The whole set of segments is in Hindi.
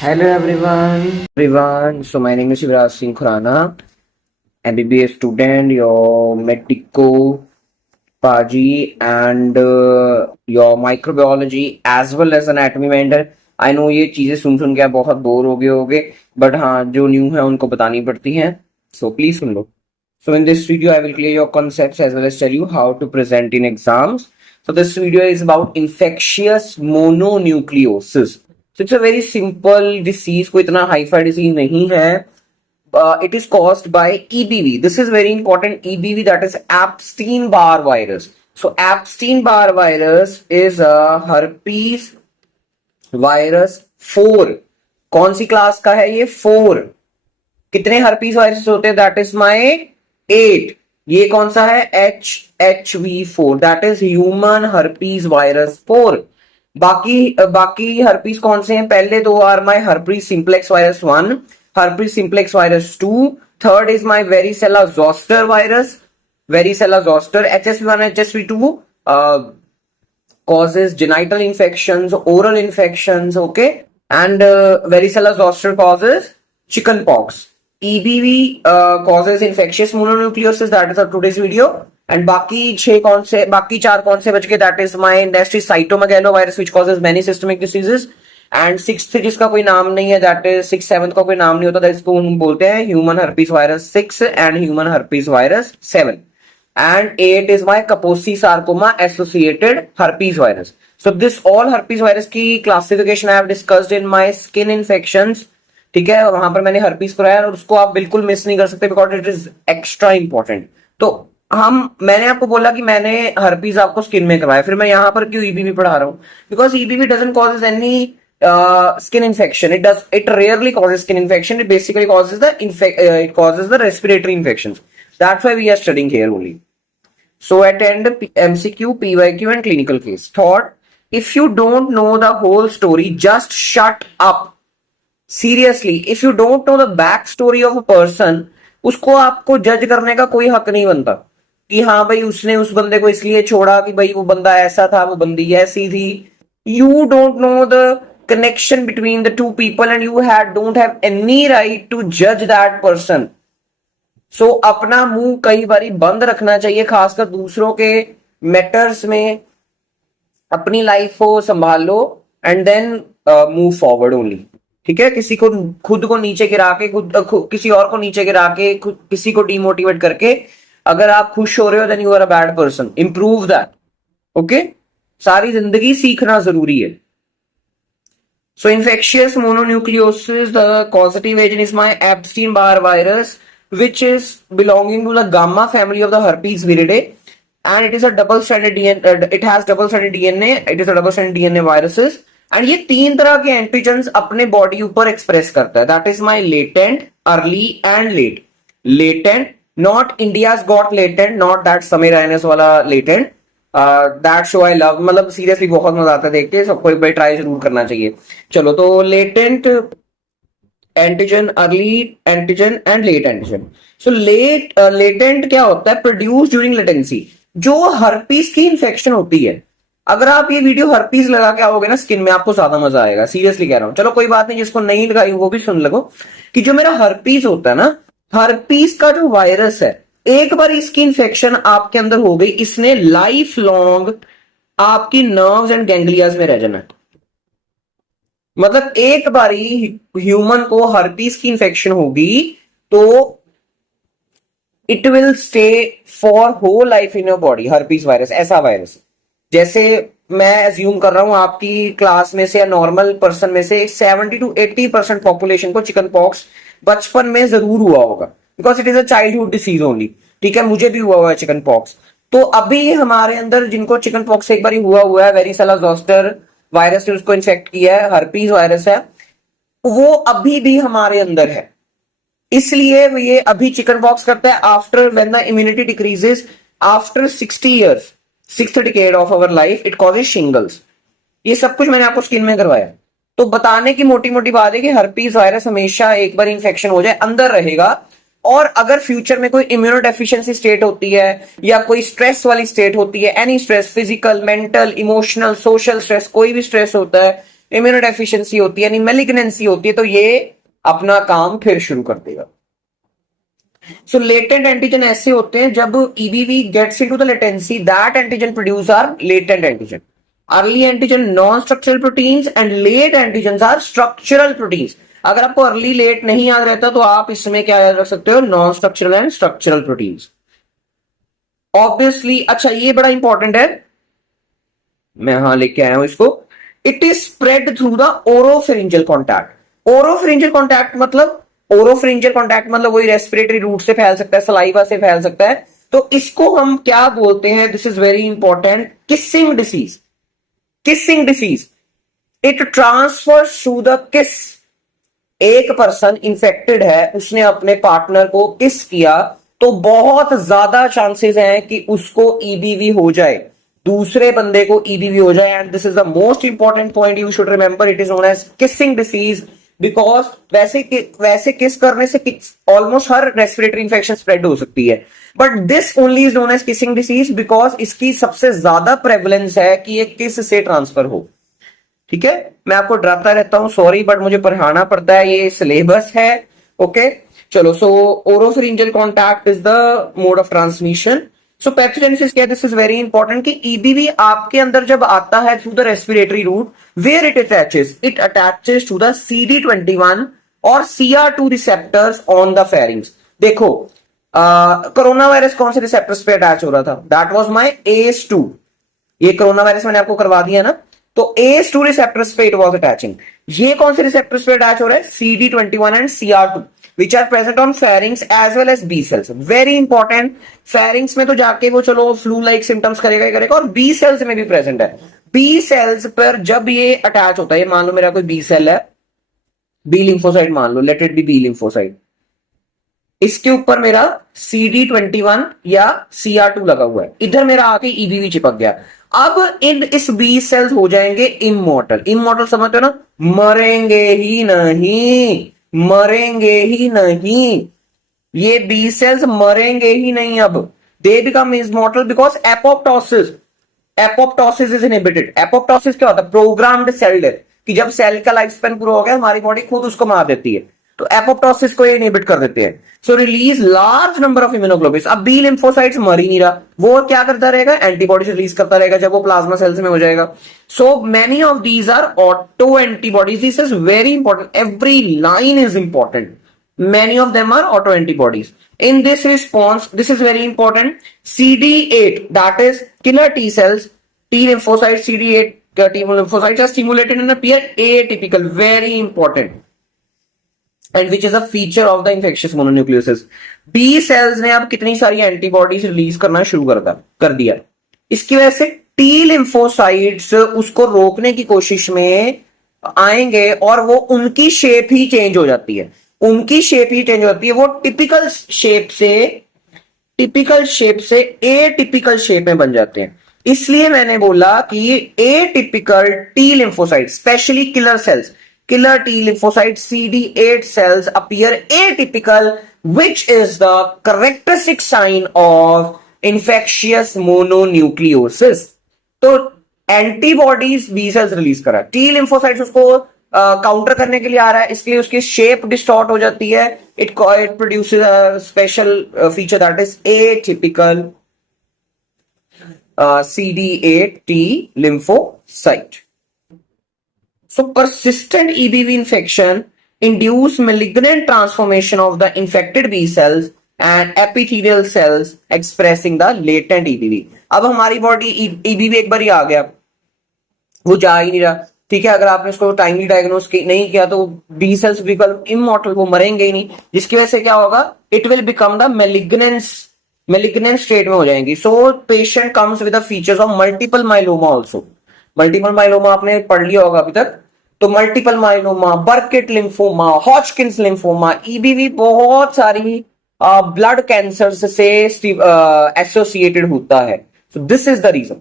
Hello everyone. So my name is Shivraj Singh Khurana, MBBS student, your medico Paji, and your microbiology as well as anatomy mentor. I know ये चीजें सुन के आप बहुत बोर हो गए होगे, बट हाँ जो न्यू है उनको बतानी पड़ती हैं. So please soon low. So in this video I will clear your concepts as well as tell you how to present in exams. So this video is about infectious mononucleosis. So it's a very simple disease, कोई इतना हाई-फाई disease नहीं है. It is caused by EBV. This is very important. EBV, that is Epstein-Barr virus. So Epstein-Barr virus is a herpes virus 4. कौन सी क्लास का है ये? 4. कितने herpes viruses होते हैं? That is my 8. ये कौन सा है? HHV4. That is human herpes virus 4. बाकी herpes कौन से हैं? पहले दो are my herpes simplex virus 1, herpes simplex virus 2. Third is my varicella zoster virus. Varicella zoster, HSV1, HSV2 causes genital infections, oral infections, okay? And varicella zoster causes chicken pox. EBV causes infectious mononucleosis. That is our today's video. And बाकी चार कौन से बच गए? That is my next is cytomegalovirus, which causes many systemic diseases. And sixth जिसका कोई नाम नहीं है, that is 6, 7 का कोई नाम नहीं होता, इसको हम बोलते हैं human herpes virus 6 and human herpes virus 7. And 8 is my Kaposi sarcoma associated herpes virus. So this all herpes virus की classification I have discussed in my skin infections. ठीक है, वहां पर मैंने herpes कराया और उसको आप बिल्कुल मिस नहीं कर सकते because it is extra important. तो मैंने आपको बोला कि मैंने herpes आपको स्किन में करवाया, फिर मैं यहाँ पर क्यों EBV पढ़ा रहा हूँ? Because EBV doesn't causes any skin infection. It rarely causes skin infection. It basically causes the respiratory infections. That's why we are studying here only. So attend MCQ, PYQ and clinical case. Thought, if you don't know the whole story, just shut up. Seriously, if you don't know the back story of a person, उसको आपको जज करने का कोई हक नहीं बनता कि हाँ भाई उसने उस बंदे को इसलिए छोड़ा कि भाई वो बंदा ऐसा था, वो बंदी ऐसी थी. You don't know the connection between the two people and you don't have any right to judge that person. So अपना मुंह कई बारी बंद रखना चाहिए, खासकर दूसरों के मैटर्स में. अपनी लाइफ को संभाल लो and then move forward only. ठीक है, किसी को खुद को नीचे गिरा के किसी और को नीचे गिरा के किसी को डिमोटिवेट करके अगर आप खुश हो रहे हो then you are a bad person. Improve that. Okay, सारी जिंदगी सीखना जरूरी है. So infectious mononucleosis, the causative agent is my Epstein-Barr virus, which is belonging to the gamma family of the herpes viridae, and it is a double-stranded DNA. It has double-stranded DNA. It is a double-stranded DNA viruses, and ये 3 तरह के antigens अपने body ऊपर express करता है. That is my latent, early, and late. Latent, not India's Got Latent, not that Samir Aines वाला latent. That show I love, मतलब सीरियसली बहुत मजा आता है देख के, सबको एक बार ट्राई जरूर करना चाहिए. चलो, तो latent antigen, early antigen and late antigen. So latent क्या होता है? Produce during latency. जो हर्पीस की इंफेक्शन होती है, अगर आप ये वीडियो हर्पीस लगा के आओगे ना स्किन में, आपको ज्यादा मजा आएगा. सीरियसली कह रहा हूं. चलो कोई बात नहीं, जिसको नहीं लगाई वो भी सुन लगो कि जो मेरा हर्पीस होता है ना, हर्पीस का जो वायरस है, एक बार इसकी इंफेक्शन आपके अंदर हो गई, इसने लाइफ लॉन्ग आपकी नर्व्स एंड गैंग्लियाज में रह जाना. मतलब एक बारी ह्यूमन को हर्पीस की इंफेक्शन होगी तो it will stay for whole life in your body. Herpes virus ऐसा वायरस, जैसे मैं एज्यूम कर रहा हूं आपकी क्लास में से या नॉर्मल पर्सन में से 70 to 80% पॉपुलेशन को चिकन पॉक्स बचपन में जरूर हुआ होगा, because it is a childhood disease only. ठीक है, मुझे भी हुआ है चिकन पॉक्स. तो अभी हमारे अंदर जिनको चिकन पॉक्स एक बार हुआ है, वेरिसेला जोस्टर वायरस ने उसको इन्फेक्ट किया है, हर्पीस वायरस है, वो अभी भी हमारे अंदर है. इसलिए ये अभी चिकन पॉक्स करता है after when the immunity decreases after 60 years, 6th decade of our life, it causes shingles. ये सब कुछ मैंने आपको स्किन में करवाया. तो बताने की मोटी मोटी बात है कि हर्पीस वायरस हमेशा एक बार इंफेक्शन हो जाए अंदर रहेगा, और अगर फ्यूचर में कोई इम्यूनो डेफिशिएंसी स्टेट होती है या कोई स्ट्रेस वाली स्टेट होती है, any stress, physical, mental, emotional, social stress, कोई भी स्ट्रेस होता है, इम्यूनोडेफिशिएंसी होती है यानी मेलिग्नेंसी होती है, तो ये अपना काम फिर शुरू कर देगा। सो लेटेंट एंटीजन ऐसे होते हैं जब EBV gets into the latency, that antigen produce are latent antigen. Early antigen non structural proteins and late antigen are structural proteins. अगर आपको अर्ली लेट नहीं याद रहता तो आप इसमें क्या याद रख सकते हो, non structural and structural proteins. Obviously, अच्छा ये बड़ा इंपॉर्टेंट है, मैं यहां लेके आया हूं इसको। It is spread through the oropharyngeal contact. Oropharyngeal contact मतलब, ओरोफेरिंजियल कॉन्टैक्ट मतलब वही रेस्पिरेटरी रूट से फैल सकता है, सलाइवा से फैल सकता है, तो इसको हम क्या बोलते हैं, this is very important, kissing disease. Kissing disease, it transfers through the kiss. एक पर्सन इंफेक्टेड है, उसने अपने पार्टनर को किस किया, तो बहुत ज्यादा चांसेस हैं कि उसको ईबीवी हो जाए, दूसरे बंदे को ईबीवी हो जाए। And this is the most important point you should remember, it is known as kissing disease. Because वैसे किस करने से ऑलमोस्ट हर रेस्पिरेटरी इंफेक्शन स्प्रेड हो सकती है, but this only is known as kissing disease because इसकी सबसे ज्यादा प्रेवलेंस है कि ये किस से ट्रांसफर हो। ठीक है, मैं आपको डराता रहता हूं, सॉरी, बट मुझे पढ़ाना पड़ता है, ये सिलेबस है। ओके चलो, so oropharyngeal contact is the mode of transmission. So pathogenesis क्या है, दिस इज वेरी इंपॉर्टेंट कि ईबीवी आपके अंदर जब आता है through the respiratory route, where it attaches to the CD21 और CR2 receptors on the pharynx. देखो कोरोना वायरस कौन से रिसेप्टर्स पे अटैच हो रहा था, दैट वाज माय ACE2। ये कोरोना वायरस मैंने आपको करवा दिया ना, तो ACE2 रिसेप्टर्स पे इट वाज अटैचिंग। ये कौन से रिसेप्टर्स पे अटैच हो रहा है, CD21 and CR2 which are present on pharynx as well as B cells। very important, pharynx में तो जाके वो चलो फ्लू लाइक सिम्टम्स करेगा ही करेगा, और B cells में भी प्रेजेंट है। B cells पर जब ये अटैच होता है, मान लो मेरा कोई B cell है, B lymphocyte मान लो, let it be B lymphocyte, इसके ऊपर मेरा CD21 या CR2 लगा हुआ है, इधर मेरा आके EBV चिपक गया। अब इस B सेल्स हो जाएंगे इमॉर्टल। इमॉर्टल समझते हो ना, मरेंगे ही नहीं, मरेंगे ही नहीं, ये बी सेल्स मरेंगे ही नहीं। अब they become immortal because apoptosis, apoptosis is inhibited. Apoptosis क्या होता है, प्रोग्राम्ड सेल डेथ, कि जब सेल का लाइफ स्पेन पूरा हो गया हमारी बॉडी खुद उसको मार देती है, तो एपोप्टोसिस को ये इनहिबिट कर देते हैं। So release large number of immunoglobulins. अब बी लिम्फोसाइट्स मर ही नहीं रहा, वो क्या करता रहेगा, एंटीबॉडीज रिलीज करता रहेगा जब वो प्लाज्मा सेल्स में हो जाएगा। So many of these are auto antibodies, this is very important, every line is important, many of them are autoantibodies. In this response, this is very important, CD8, that is killer T cells, T lymphocytes, CD8 T lymphocytes are stimulated and appear atypical, very important, and which is a feature of the infectious mononucleosis. B cells ने अब कितनी सारी एंटीबॉडीज रिलीज करना शुरू कर दिया, इसकी वजह से T lymphocytes उसको रोकने की कोशिश में आएंगे और वो उनकी शेप ही चेंज हो जाती है, उनकी शेप ही चेंज होती है, वो टिपिकल शेप से एटिपिकल शेप में बन जाते हैं। इसलिए मैंने बोला कि atypical T lymphocyte, specially killer cells, killer T lymphocyte CD8 cells appear atypical, which is the characteristic sign of infectious mononucleosis। तो एंटीबॉडीज बी सेल्स रिलीज करा, टी लिम्फोसाइट्स उसको काउंटर करने के लिए आ रहा है, इसलिए उसकी शेप डिस्टॉर्ट हो जाती है। It produces a special feature that is atypical CD8 T lymphocyte। So persistent EBV infection induce malignant transformation of the infected B cells and epithelial cells expressing the latent EBV। अब हमारी बॉडी EBV एक बार ही आ गया, वो जा ही नहीं रहा, ठीक है, अगर आपने उसको टाइमली डायग्नोस नहीं किया तो बी सेल्स बिकम इमॉर्टल, वो मरेंगे ही नहीं, जिसकी वजह से क्या होगा, it will become the malignant state में हो जाएंगी। So patient comes with the features of multiple myeloma also. Multiple myeloma आपने पढ़ लिया होगा अभी तक, तो multiple myeloma, Burkitt lymphoma, Hodgkin's lymphoma, EBV बहुत सारी ब्लड कैंसर से एसोसिएटेड होता है। So this is the reason.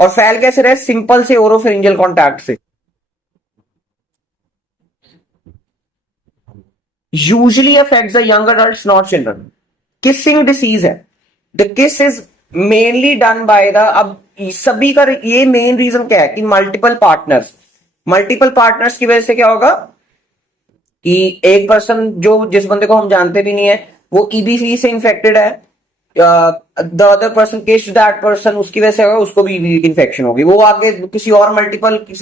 और फैल कैसे रहे, सिंपल से ओरोफेरिंजियल कॉन्टैक्ट से। Usually affects the young adults not children. Kissing disease है, द किस is mainly done by the, अब सभी का ये मेन रीजन क्या है कि मल्टीपल पार्टनर्स, मल्टीपल पार्टनर्स की वजह से क्या होगा कि एक पर्सन जो जिस बंदे को हम जानते भी नहीं है वो ईबीवी से इन्फेक्टेड है, the other person case that person, उसकी वजह से होगा उसको भी ईबीवी की इन्फेक्शन होगी, वो आगे किसी और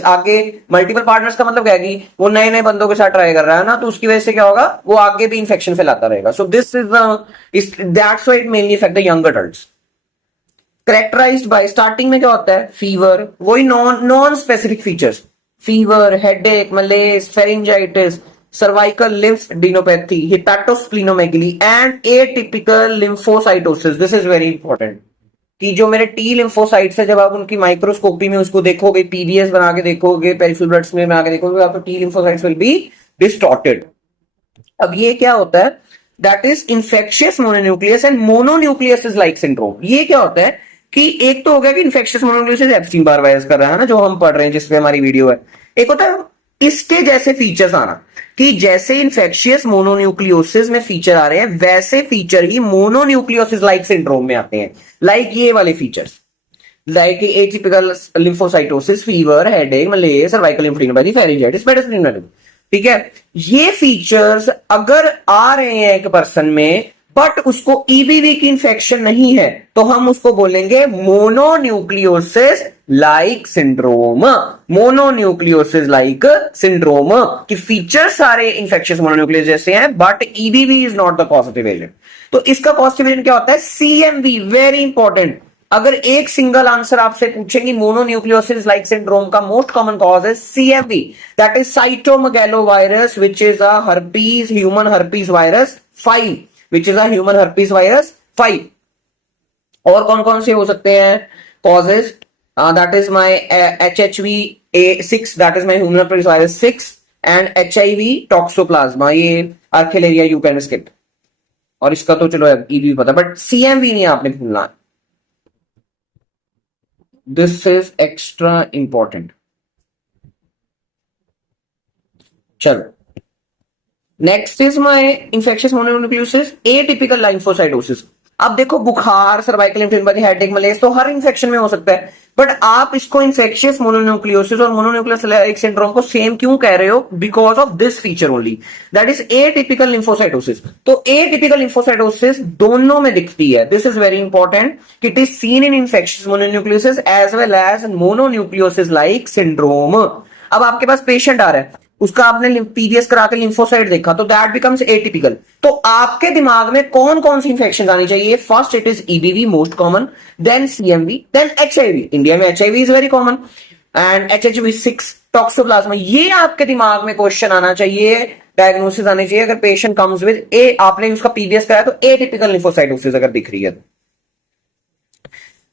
आगे मल्टीपल पार्टनर्स का मतलब क्या है कि वो नए नए बंदों के साथ ट्राई कर रहा है ना, तो उसकी वजह से क्या होगा वो आगे भी इन्फेक्शन फैलाता रहेगा. So this is that's why it mainly affect the young adults. Characterized by, starting में क्या होता है, फीवर, वही non specific features, fever, headache, malaise, pharyngitis, cervical lymphadenopathy, hepatosplenomegaly and atypical lymphocytosis. This is very important कि जो मेरे टी लिम्फोसाइट्स है, जब आप उनकी माइक्रोस्कोपी में उसको देखोगे, पीबीएस बना के देखोगे, पेरिफेरल ब्लड में बना के देखोगे, आपको T lymphocytes will be distorted. अब ये क्या होता है, that is infectious mononucleosis and mononucleosis like syndrome. ये क्या होता है कि एक तो हो गया कि इन्फेक्शियस मोनोन्यूक्लियस एप्स्टीन बार वायरस कर रहा है ना, जो हम पढ़ रहे हैं जिसपे हमारी वीडियो है. एक होता है इसके जैसे फीचर्स आना, कि जैसे इन्फेक्शियस मोनोन्यूक्लियोसिस में फीचर आ रहे हैं वैसे फीचर ही मोनोन्यूक्लियोसिस लाइक सिंड्रोम में आते हैं. लाइक ये वाले features, like atypical lymphocytosis, fever, headache, malaria, cervical lymphadenopathy, pharyngitis, peripheral. ठीक है, ये फीचर्स अगर आ रहे हैं एक पर्सन में बट उसको ईबीवी की इंफेक्शन नहीं है तो हम उसको बोलेंगे mononucleosis like syndrome. Mononucleosis like syndrome की फीचर्स सारे इंफेक्शियस मोनोन्यूक्लियस जैसे हैं but EBV is not the positive agent. तो इसका पॉजिटिव एजेंट क्या होता है, सीएमवी. वेरी इंपॉर्टेंट, अगर एक सिंगल आंसर आपसे पूछेंगे मोनोन्यूक्लियोसिस लाइक सिंड्रोम का मोस्ट कॉमन कॉज है CMV, that is cytomegalovirus which is a herpes human herpes virus 5, which is a human herpes virus 5. और कौन कौन से हो सकते हैं causes, that is my HHV6, that is my human herpes virus 6 and HIV toxoplasma, ये आर्किलेरिया यूकेनिस किट. और इसका तो चलो ईबी पता, बट सीएमवी नहीं आपने भूलना. This is extra important. चलो, next is my infectious mononucleosis atypical lymphocytosis. अब देखो बुखार, सर्वाइकल इन्फ्लुएंजा, हेडेक, मलेरिया तो हर इन्फेक्शन में हो सकता है, बट आप इसको इन्फेक्शियस मोनोन्यूक्लियोसिस और मोनोन्यूक्लियस लाइक सिंड्रोम को सेम क्यों कह रहे हो, because of this feature only, that is atypical lymphocytosis. तो एटिपिकल लिम्फोसाइटोसिस दोनों में दिखती है. This is very important, it is seen in infectious mononucleosis as well as mononucleosis like syndrome. अब आपके पास पेशेंट आ रहा है, उसका आपने पीबीएस करा के लिम्फोसाइट देखा तो दैट बिकम्स एटिपिकल. तो आपके दिमाग में कौन कौन सी इंफेक्शन आनी चाहिए, first it is EBV most common, then CMV, then HIV. India में HIV is very common and HHV6 toxoplasma. ये आपके दिमाग में क्वेश्चन आना चाहिए, डायग्नोसिस आने चाहिए अगर पेशेंट कम्स विद ए, आपने उसका पीबीएस कराया तो एटिपिकल लिम्फोसाइटोसिस अगर दिख रही है.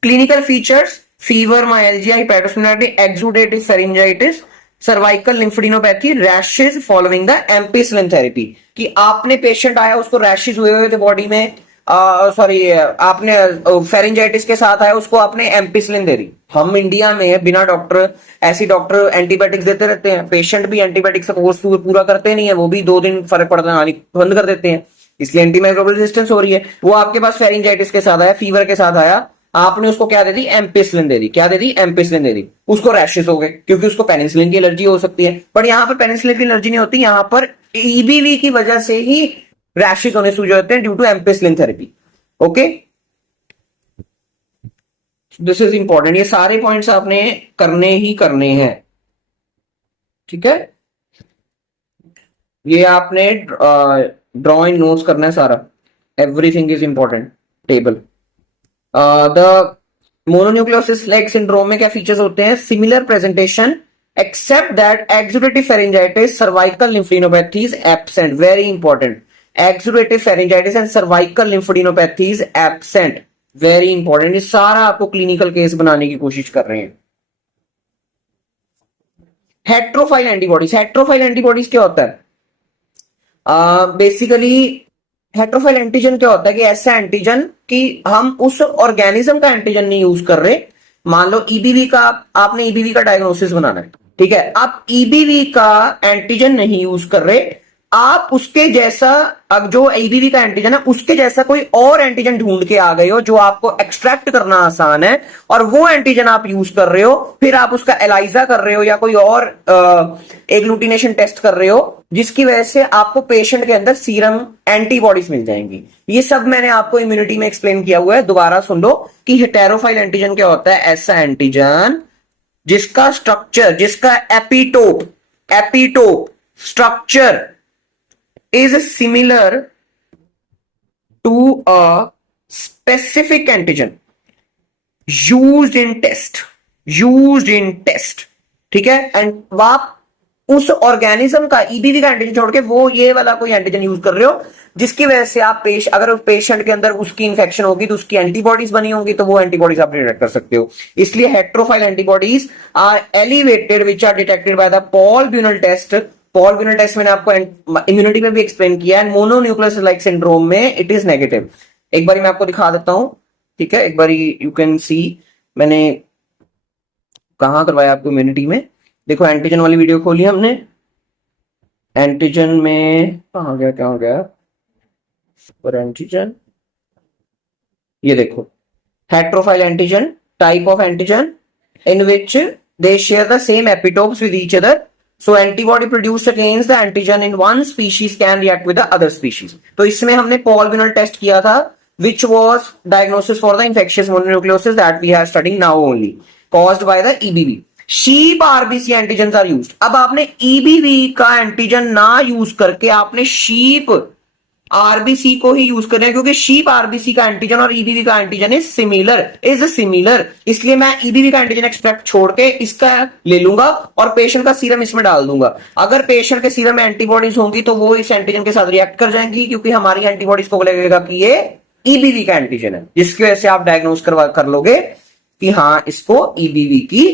Clinical features, fever, myalgia, hepatosplenomegaly, exudative pharyngitis, cervical lymphadenopathy, rashes following the ampicillin therapy. कि आपने पेशेंट आया उसको रैशेज हुए थे बॉडी में, सॉरी आपने फेरिंजाइटिस के साथ आया उसको आपने एम्पिसिलिन दे दी. हम इंडिया में बिना डॉक्टर, ऐसी डॉक्टर एंटीबायोटिक्स देते रहते हैं, पेशेंट भी एंटीबायोटिक्स का कोर्स पूरा करते नहीं है, वो भी 2 दिन फर्क पड़ता है बंद कर देते हैं, इसलिए एंटीमाइक्रोबियल रेजिस्टेंस हो रही है. वो आपके पास फेरिंजाइटिस के साथ आया, फीवर के साथ आया, आपने उसको क्या दे दी, एम्पिसिलिन दे दी. क्या दे दी, एम्पिसिलिन दे दी. उसको रैशेस हो गए क्योंकि उसको पेनिसिलिन की एलर्जी हो सकती है, पर यहां पर पेनिसिलिन की एलर्जी नहीं होती, यहां पर ईबीवी की वजह से ही रैशेस होने शुरू होते हैं due to ampicillin therapy. Okay, this is important, ये सारे पॉइंट्स आपने करने ही करने हैं. ठीक है, ये आपने ड्रॉइंग नोट्स करना है सारा, everything is important. Table the mononucleosis like syndrome में क्या फीचर्स होते हैं, similar presentation except that exudative pharyngitis, cervical lymphadenopathies absent. Very important, exudative pharyngitis and cervical lymphadenopathies absent. Very important, ये सारा आपको क्लिनिकल केस बनाने की कोशिश कर रहे हैं. हेट्रोफाइल एंटीबॉडीज, हेट्रोफाइल एंटीबॉडीज क्या होता है, बेसिकली हेट्रोफाइल एंटीजन क्या होता है कि ऐसा एंटीजन कि हम उस ऑर्गेनिज्म का एंटीजन नहीं यूज कर रहे. मान लो ईबीवी का, आपने ईबीवी का डायग्नोसिस बनाना है, ठीक है, आप ईबीवी का एंटीजन नहीं यूज कर रहे, आप उसके जैसा, अब जो ईबीवी का एंटीजन है उसके जैसा कोई और एंटीजन ढूंढ के आ गए हो जो आपको एक्सट्रैक्ट करना आसान है, और वो एंटीजन आप यूज कर रहे हो, फिर आप उसका एलाइजा कर रहे हो या कोई और एग्लूटिनेशन टेस्ट कर रहे हो, जिसकी वजह से आपको पेशेंट के अंदर सीरम एंटीबॉडीज मिल जाएंगी। ये सब मैंने आपको इम्यूनिटी में एक्सप्लेन किया हुआ है, दोबारा सुन लो कि हेटेरोफाइल एंटीजन क्या होता है। ऐसा एंटीजन जिसका स्ट्रक्चर, जिसका epitope structure is similar to a specific antigen used in test, ठीक है। एंड आप उस ऑर्गेनिज्म का ईबीवी का एंटीजन छोड़ के वो ये वाला कोई एंटीजन यूज कर रहे हो, जिसकी वजह से आप अगर पेशेंट के अंदर उसकी इंफेक्शन होगी तो उसकी एंटीबॉडीज बनी होंगी, तो वो एंटीबॉडीज आप डिटेक्ट कर सकते हो। इसलिए heterophile antibodies are elevated which are detected by the Paul Bunnell test. Paul Bunnell test मैंने आपको इम्यूनिटी में भी एक्सप्लेन किया है। मोनोन्यूक्लियस लाइक सिंड्रोम में इट इज नेगेटिव। एक बार मैं आपको दिखा देता हूं, ठीक है। एक बार यू कैन सी मैंने कहां करवाया आपको इम्यूनिटी में। देखो एंटीजन वाली वीडियो खोली हमने, एंटीजन में कहां गया पर एंटीजन, ये देखो heterophile antigen, type of antigen in which they share the same epitopes with each other, so antibody produced against the antigen in one species can react with the other species। तो इसमें हमने पॉल ब्यूनल टेस्ट किया था which was diagnosis for the infectious mononucleosis that we are studying now only caused by the EBV। sheep RBC antigens are used। अब आपने EBV का एंटीजन ना यूज करके आपने sheep आरबीसी को ही यूज कर रहे हैं, क्योंकि शीप आरबीसी का एंटीजन और ईबीवी का एंटीजन इज सिमिलर। इसलिए मैं ईबीवी का एंटीजन एक्सट्रैक्ट छोड़ के इसका ले लूंगा और पेशेंट का सीरम इसमें डाल दूंगा। अगर पेशेंट के सीरम में एंटीबॉडीज होंगी तो वो इस एंटीजन के साथ रिएक्ट कर जाएंगी, क्योंकि हमारी एंटीबॉडीज को लगेगा कि ये ईबीवी का एंटीजन है, जिसकी वजह से आप डायग्नोज कर लोगे कि हाँ इसको ईबीवी की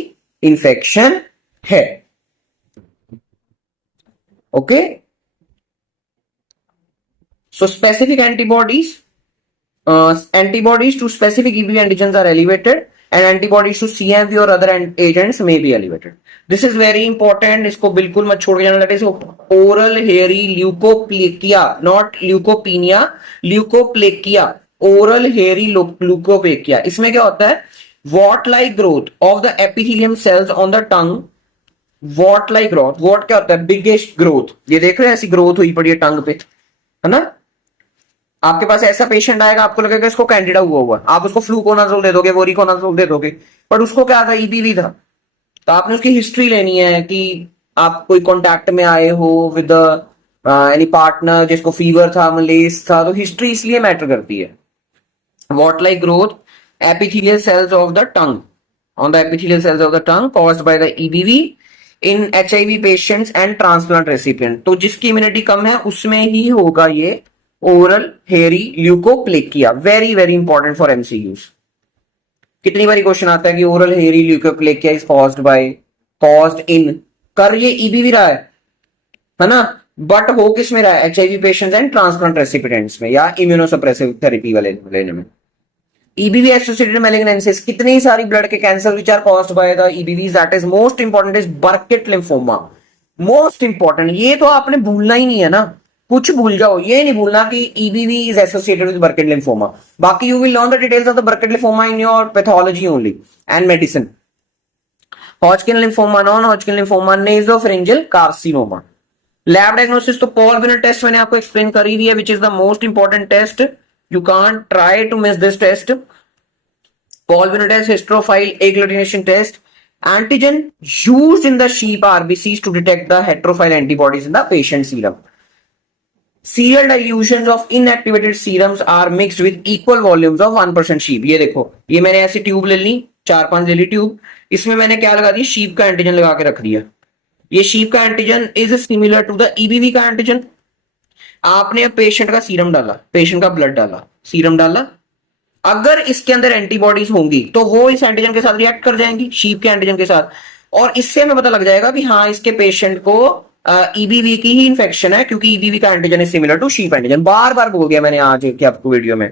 इंफेक्शन है। Okay, so specific antibodies to specific EBV antigens are elevated and antibodies to CMV or other agents may be elevated। This is very important, इसको बिल्कुल मत छोड़ के जाना। That is oral hairy leukoplakia, not leukopenia, leukoplakia, oral hairy leukoplakia। इसमें क्या होता है, wart-like growth of the epithelium cells on the tongue। wart-like growth, wart क्या होता है, biggest growth। ये देख रहे हैं ऐसी ग्रोथ हुई पड़ी है टंग पे, है ना। आपके पास ऐसा पेशेंट आएगा, आपको लगेगा इसको कैंडिडा हुआ, आप उसको फ्लूकोनाजोल दे दोगे, वोरिकोनाजोल दे दोगे, पर उसको क्या था, ईबीवी था। तो आपने उसकी हिस्ट्री लेनी है कि आप कोई कांटेक्ट में आए हो विद एनी पार्टनर जिसको फीवर था, मलेस था, तो हिस्ट्री इसलिए मैटर करती है। What like growth epithelial cells of the tongue on the epithelial cells of the tongue caused by the EBV in HIV patients and transplant recipient. तो जिसकी इम्यूनिटी कम है उसमें ही होगा ये ओरल हेरी leukoplakia. Very very important for MCQs. कितनी बारी क्वेश्चन आता है कि ओरल हेरी ल्यूकोप्लेकिया इज कॉज्ड इन, कर ये ईबीवी रहा है ना, बट हो किस में रहा है, HIV patients and transplant recipients में या इम्यूनोसप्रेसिव थेरेपी वाले लेने में। ईबीवी एसोसिएटेड मैलिग्नेंसीज, कितनी सारी ब्लड के cancer which are caused by the EBV, that is most important is Burkitt lymphoma. Most important, ये तो आपने भूलना ही नहीं है ना, कुछ भूल जाओ, ये नहीं भूलना कि EBV is associated with Burkitt lymphoma। बाकी you will learn the details of the Burkitt lymphoma in your pathology only and medicine। Hodgkin lymphoma, non-Hodgkin lymphoma, nasopharyngeal carcinoma। Lab diagnosis तो पॉल ब्यूनल टेस्ट मैंने आपको एक्सप्लेन कर ही दिया, which is the most important test, you can't try to miss this test. Paul Bunnell test, heterophile agglutination test, antigen used in the sheep RBCs to detect the heterophile antibodies in the patient serum। Serial dilutions of inactivated serums are mixed with equal volumes of 1% sheep। ये देखो, ये मैंने ऐसी ट्यूब ले ली, 4-5 ले ली ट्यूब, इसमें मैंने क्या लगा दी, शीप का एंटीजन लगा के रख दिया। ये शीप का antigen is similar to the EBV का एंटीजन। आपने अब पेशेंट का सीरम डाला, पेशेंट का ब्लड डाला, सीरम डाला, अगर इसके अंदर एंटीबॉडीज होंगी तो वो इस एंटीजन के साथ रिएक्ट कर जाएंगी, शीप के एंटीजन के साथ, और इससे हमें पता लग जाएगा कि हाँ इसके पेशेंट को ईबीवी की ही इंफेक्शन है, क्योंकि ईबीवी का antigen is similar to sheep antigen. बार बार बोल दिया मैंने आज कि आपको वीडियो में,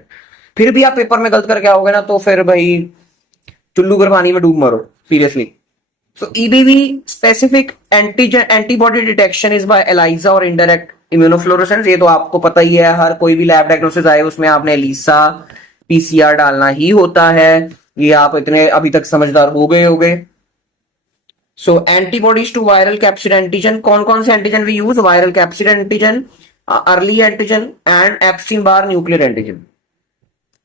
फिर भी आप पेपर में गलत करके आओगे ना तो फिर भाई चुल्लू भर पानी में डूब मरो, seriously. So EBV specific antibody detection is by ELISA और इनडायरेक्ट इम्यूनोफ्लोरेसेंस, ये तो आपको पता ही है, हर कोई भी लैब डायग्नोसिस आए उसमें आपने एलिसा पीसीआर डालना ही होता है, ये आप इतने अभी तक समझदार हो गए होंगे। So antibodies to viral capsid antigen, कौन कौन से antigen we use? Viral capsid antigen, early antigen and Epstein Barr nuclear antigen.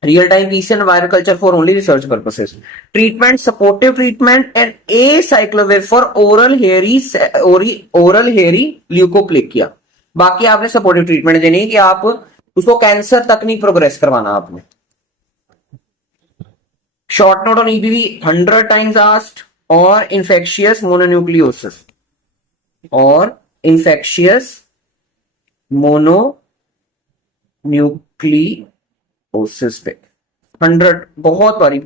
Real time PCR and viral culture for only research purposes. Treatment, supportive treatment and acyclovir for oral hairy leukoplakia. बाकी आपने सपोर्टिव ट्रीटमेंट देनी है कि आप उसको कैंसर तक नहीं प्रोग्रेस करवाना आपने। Short note on EBV 100 times asked, और इन्फेक्शियस मोनोन्यूक्लियोसिस, और इन्फेक्शियस मोनोन्यूक्लियोसिस पे 100 बहुत बारी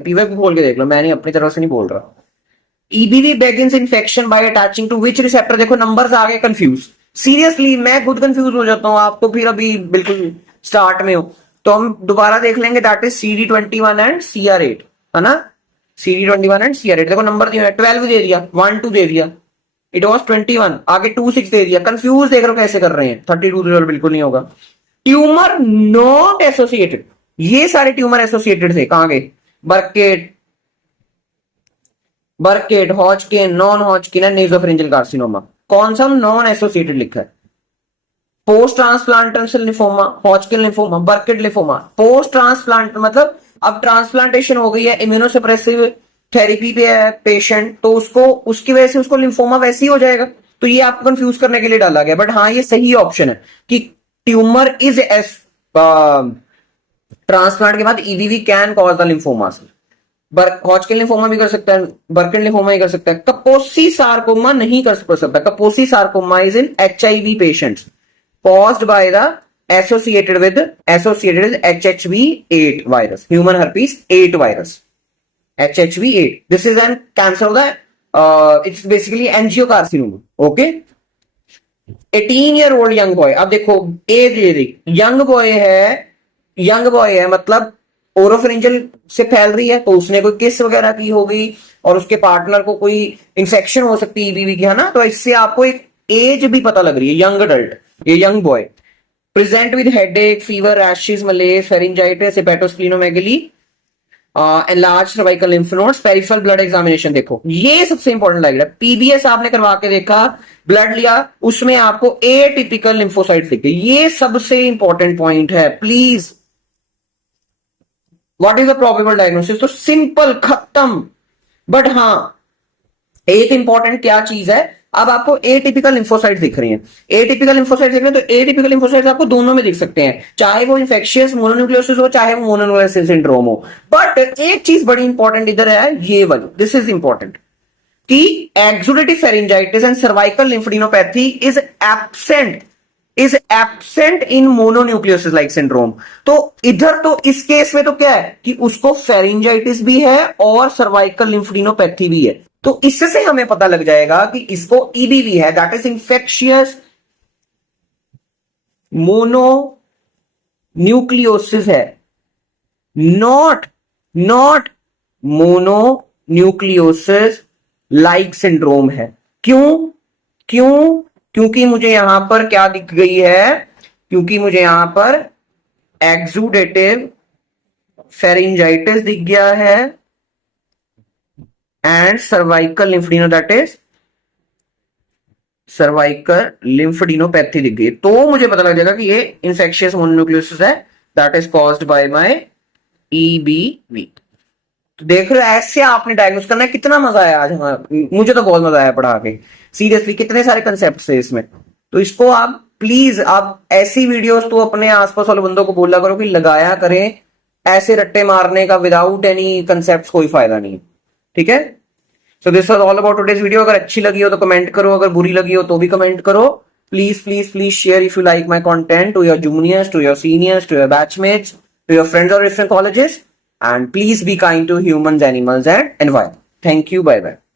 पीवे खोल के देख लो, मैंने अपनी तरफ से नहीं बोल रहा। EBV begins infection by attaching to which receptor? देखो नंबर्स आ गए कंफ्यूज, सीरियसली मैं खुद कंफ्यूज हो जाता हूं, आप तो फिर अभी बिल्कुल स्टार्ट में हो। तो हम दोबारा देख लेंगे, that is CD21 and CR8, है ना, CD21 एंड CR8। देखो नंबर दिया है, 12 दे दिया, 1 2 दे दिया, इट वॉज 21, आगे 2 6 दे दिया, कंफ्यूज देख रहे हो कैसे कर रहे हैं। 32 तो बिल्कुल नहीं होगा। ट्यूमर नॉट एसोसिएटेड, ये सारे ट्यूमर एसोसिएटेड थे, कहां गए? Burkitt, Hodgkin, non Hodgkin and nasopharyngeal carcinoma. कौन सा नॉन एसोसिएटेड लिखा है? Post transplantation lymphoma, Hodgkin lymphoma, Burkitt lymphoma. Post transplant मतलब अब ट्रांसप्लांटेशन हो गई है, इम्यूनोसप्रेसिव थेरेपी पे है पेशेंट, तो उसको उसकी वजह से उसको लिम्फोमा वैसे ही हो जाएगा। तो ये आपको कंफ्यूज करने के लिए डाला गया, बट हाँ ये सही ऑप्शन है कि ट्यूमर इज एस ट्रांसप्लांट के बाद EBV can cause the lymphomas. Hodgkin lymphoma भी कर सकता है, बर्केट लिम्फोमा ही कर सकता है, कपोसी सार्कोमा नहीं कर सकता। Kaposi sarcoma is in HIV patients caused by the associated with HHV8 virus, human herpes 8 virus, HHV8. This is an cancer of the it's basically angiocarcinoma. Okay, 18-year-old young boy, अब देखो एज यंग बॉय है मतलब ओरोफेरिंजियल से फैल रही है, तो उसने कोई किस वगैरह की होगी और उसके पार्टनर को कोई इंफेक्शन हो सकती है ईबीवी की, है ना, तो इससे आपको एक एज भी पता लग रही है, यंग अडल्ट, ये young boy. Present with headache, fever, rashes, malaria, pharyngitis, hepatosplenomegaly, enlarge cervical lymph nodes, peripheral blood examination. देखो ये सबसे इंपॉर्टेंट लग रहा है, पीबीएस आपने करवा के देखा, ब्लड लिया, उसमें आपको एटिपिकल लिम्फोसाइट्स दिखे, ये सबसे इंपॉर्टेंट पॉइंट है please. What is the probable diagnosis? तो सिंपल, खत्म। बट हाँ एक इंपॉर्टेंट क्या चीज है, अब आपको एटिपिकल लिम्फोसाइट्स दिख रही हैं, एटिपिकल लिम्फोसाइट्स दिख रहे हैं, तो एटिपिकल लिम्फोसाइट्स आपको दोनों में दिख सकते हैं, चाहे वो इन्फेक्शियस मोनोन्यूक्लियोसिस हो चाहे वो मोनोन्यूक्लियोसिस सिंड्रोम हो। बट एक चीज बड़ी इंपॉर्टेंट इधर है, ये वाली, दिस इज इंपॉर्टेंट, कि exudative pharyngitis and cervical lymphadenopathy is absent in mononucleosis like syndrome. तो इधर तो इस केस में तो क्या है कि उसको फेरिंजाइटिस भी है और सर्वाइकल लिम्फेडिनोपैथी भी है, तो इससे हमें पता लग जाएगा कि इसको ईबीवी है, दैट इज इन्फेक्शियस मोनोन्यूक्लियोसिस है, नॉट मोनोन्यूक्लियोसिस लाइक सिंड्रोम है। क्योंकि मुझे यहां पर क्या दिख गई है, क्योंकि मुझे यहां पर एक्सुडेटिव फेरिंजाइटिस दिख गया है and cervical lymphadeno, that is cervical lymphadenopathy दिख गई, तो मुझे पता लग जाएगा कि ये इन्फेक्शियस मोनोन्यूक्लियोसिस है, that is caused by my EBV. तो देख रहे हो ऐसे आपने डायग्नोस करना है। कितना मजा आया आज हमारा, मुझे तो बहुत मजा आया पढ़ा के, सीरियसली कितने सारे कंसेप्ट है इसमें। तो इसको आप प्लीज, आप ऐसी वीडियोस तो अपने आसपास वाले बंदों को बोला करो कि लगाया करें, ऐसे रट्टे मारने का विदाउट एनी कंसेप्ट कोई फायदा नहीं है, ठीक है। So this was all about today's video. अगर अच्छी लगी हो तो कमेंट करो, अगर बुरी लगी हो तो भी कमेंट करो। Please share if you like my content to your juniors, to your seniors, to your batchmates, to your friends or different colleges, and please be kind to humans, animals and environment. Thank you. Bye bye.